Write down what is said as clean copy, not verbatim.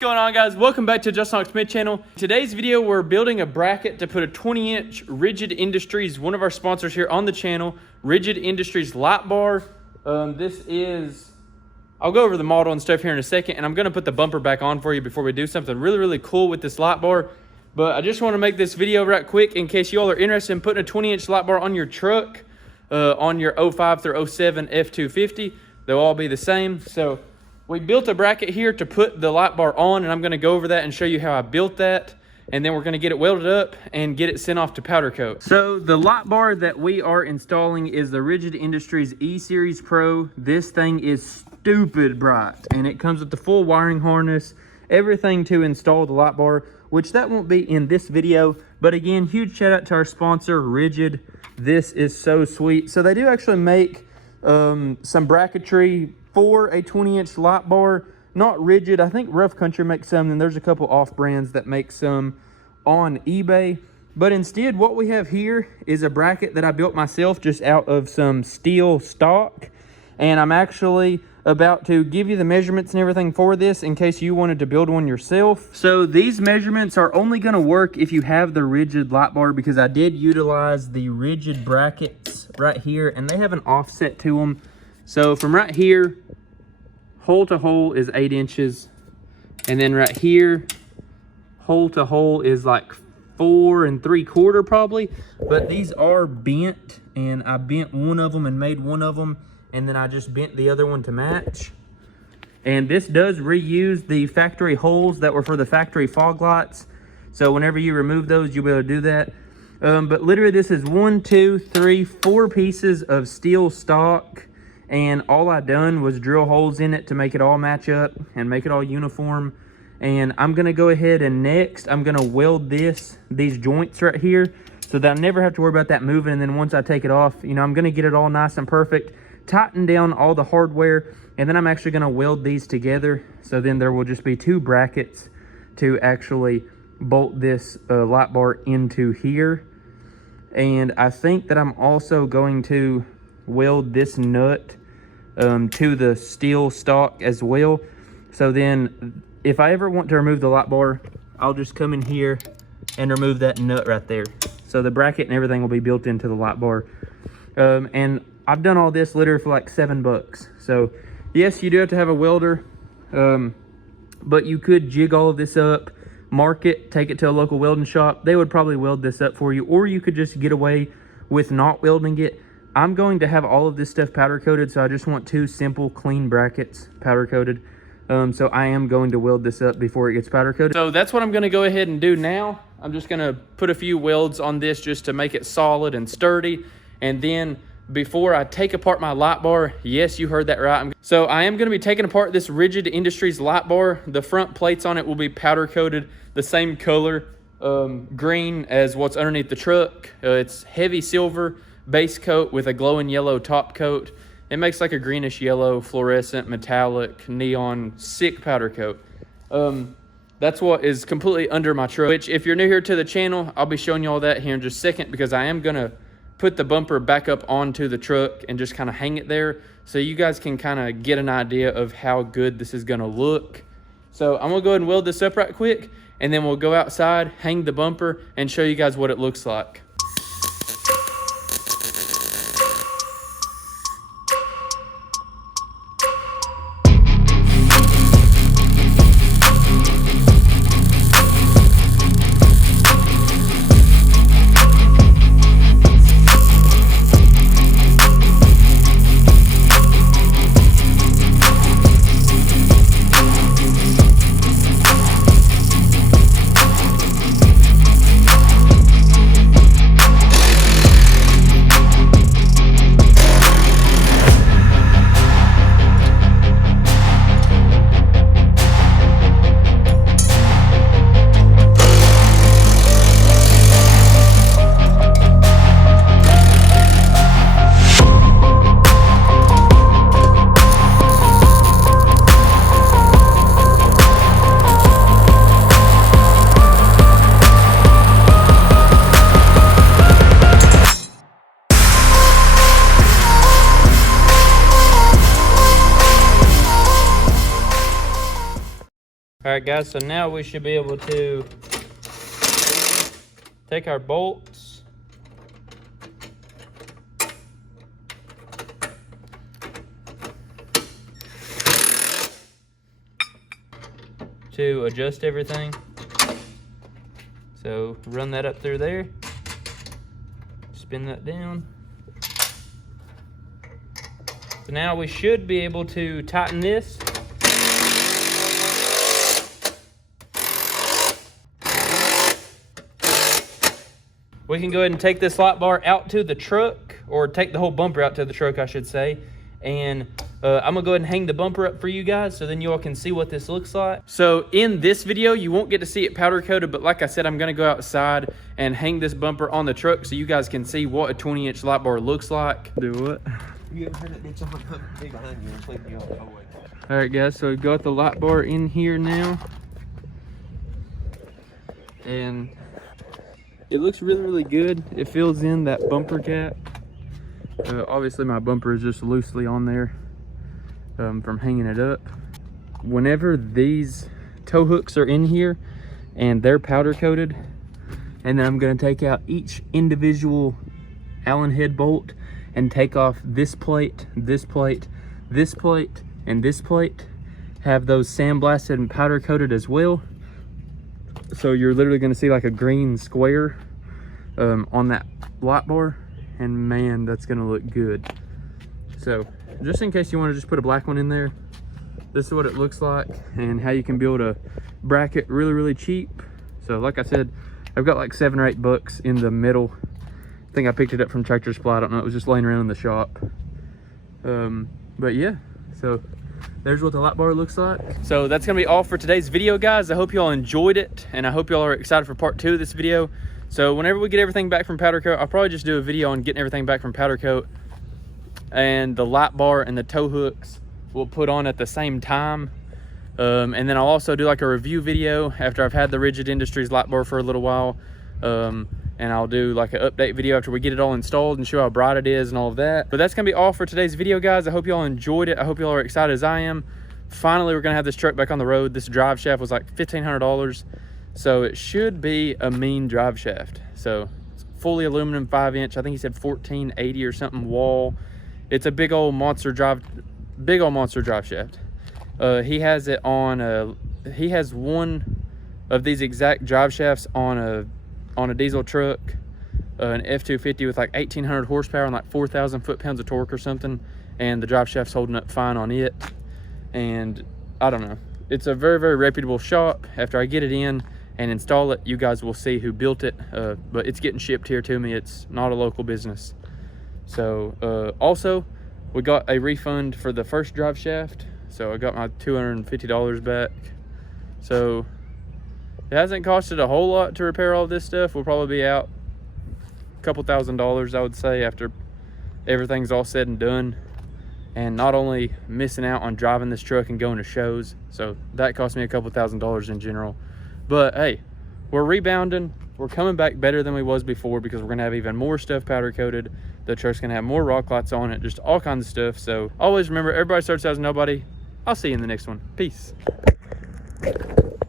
What's going on, guys? Welcome back to Justin Hawk Smith channel. Today's video, we're building a bracket to put a 20-inch Rigid Industries, one of our sponsors here on the channel, Rigid Industries light bar. This is, I'll go over the model and stuff here in a second, and I'm going to put the bumper back on for you before we do something really cool with this light bar. But I just want to make this video right quick in case you all are interested in putting a 20-inch light bar on your truck, on your 05 through 07 F250. They'll all be the same. So we built a bracket here to put the light bar on, and I'm going to go over that and show you how I built that. And then we're going to get it welded up and get it sent off to powder coat. So the light bar that we are installing is the Rigid Industries E-Series Pro. This thing is stupid bright, and it comes with the full wiring harness, everything to install the light bar, which that won't be in this video. But again, huge shout out to our sponsor, Rigid. This is so sweet. So they do actually make some bracketry for a 20-inch light bar. Not Rigid. I think Rough Country makes some, and there's a couple off brands that make some on eBay. But instead, what we have here is a bracket that I built myself just out of some steel stock. And I'm actually about to give you the measurements and everything for this in case you wanted to build one yourself. So these measurements are only going to work if you have the Rigid light bar, because I did utilize the Rigid brackets right here, and they have an offset to them. So from right here, hole to hole is 8 inches. And then right here, hole to hole is like 4 3/4 probably. But these are bent, and I bent one of them and made one of them, and then I just bent the other one to match. And this does reuse the factory holes that were for the factory fog lights. So whenever you remove those, you'll be able to do that. But literally this is 1, 2, 3, 4 pieces of steel stock. And all I done was drill holes in it to make it all match up and make it all uniform. And I'm going to go ahead and next, I'm going to weld these joints right here so that I never have to worry about that moving. And then once I take it off, you know, I'm going to get it all nice and perfect, tighten down all the hardware, and then I'm actually going to weld these together. So then there will just be 2 brackets to actually bolt this light bar into here. And I think that I'm also going to weld this nut to the steel stock as well. So then if I ever want to remove the light bar, I'll just come in here and remove that nut right there. So the bracket and everything will be built into the light bar. And I've done all this literally for like $7. So yes, you do have to have a welder, but you could jig all of this up, mark it, take it to a local welding shop. They would probably weld this up for you, or you could just get away with not welding it. I'm going to have all of this stuff powder coated, so I just want 2 simple clean brackets powder coated. So I am going to weld this up before it gets powder coated. So that's what I'm going to go ahead and do now. I'm just going to put a few welds on this just to make it solid and sturdy. And then before I take apart my light bar, yes, you heard that right. So I am going to be taking apart this Rigid Industries light bar. The front plates on it will be powder coated the same color, green as what's underneath the truck. It's heavy silver base coat with a glowing yellow top coat. It makes like a greenish yellow fluorescent metallic neon sick powder coat. That's what is completely under my truck, which if you're new here to the channel, I'll be showing you all that here in just a second, because I am gonna put the bumper back up onto the truck and just kind of hang it there so you guys can kind of get an idea of how good this is gonna look. So I'm gonna go ahead and weld this up right quick, and then we'll go outside, hang the bumper, and show you guys what it looks like. right, guys, so now we should be able to take our bolts, to adjust everything. So run that up through there, spin that down. So now we should be able to tighten this. We can go ahead and take this light bar out to the truck, or take the whole bumper out to the truck, I should say. And I'm gonna go ahead and hang the bumper up for you guys so then you all can see what this looks like. So in this video, you won't get to see it powder coated, but like I said, I'm gonna go outside and hang this bumper on the truck so you guys can see what a 20-inch light bar looks like. Do what? You ever heard that bitch on be behind you and flip you off? All right, guys, so we've got the light bar in here now. And it looks really, really good. It fills in that bumper cap. Obviously, my bumper is just loosely on there from hanging it up. Whenever these tow hooks are in here and they're powder coated, and then I'm gonna take out each individual Allen head bolt and take off this plate, this plate, this plate, and this plate, have those sandblasted and powder coated as well. So you're literally gonna see like a green square on that light bar, and man, that's gonna look good. So just in case you wanna just put a black one in there, this is what it looks like and how you can build a bracket really, really cheap. So like I said, I've got like $7 or $8 in the middle. I think I picked it up from Tractor Supply. I don't know, it was just laying around in the shop. But yeah, so there's what the light bar looks like. So that's gonna be all for today's video, guys. I hope you all enjoyed it, and I hope you all are excited for part 2 of this video. So whenever we get everything back from powder coat, I'll probably just do a video on getting everything back from powder coat, and the light bar and the tow hooks we'll put on at the same time. And then I'll also do like a review video after I've had the Rigid Industries light bar for a little while. And I'll do like an update video after we get it all installed and show how bright it is and all of that. But that's gonna be all for today's video, guys. I hope you all enjoyed it. I hope you all are excited as I am. Finally, we're gonna have this truck back on the road. This drive shaft was like $1,500. So it should be a mean drive shaft. So it's fully aluminum 5-inch. I think he said 1480 or something wall. It's a big old monster drive shaft. He has it on he has one of these exact drive shafts on a diesel truck, an F250 with like 1,800 horsepower and like 4,000 foot-pounds of torque or something, and the drive shaft's holding up fine on it. And I don't know, it's a very, very reputable shop. After I get it in and install it, you guys will see who built it, but it's getting shipped here to me. It's not a local business. So also, we got a refund for the first drive shaft, so I got my $250 back. So it hasn't costed a whole lot to repair all this stuff. We'll probably be out a couple $1,000s, I would say, after everything's all said and done. And not only missing out on driving this truck and going to shows, so that cost me a couple $1,000s in general. But hey, we're rebounding. We're coming back better than we was before, because we're gonna have even more stuff powder coated. The truck's gonna have more rock lights on it, just all kinds of stuff. So always remember, everybody starts out as nobody. I'll see you in the next one. Peace.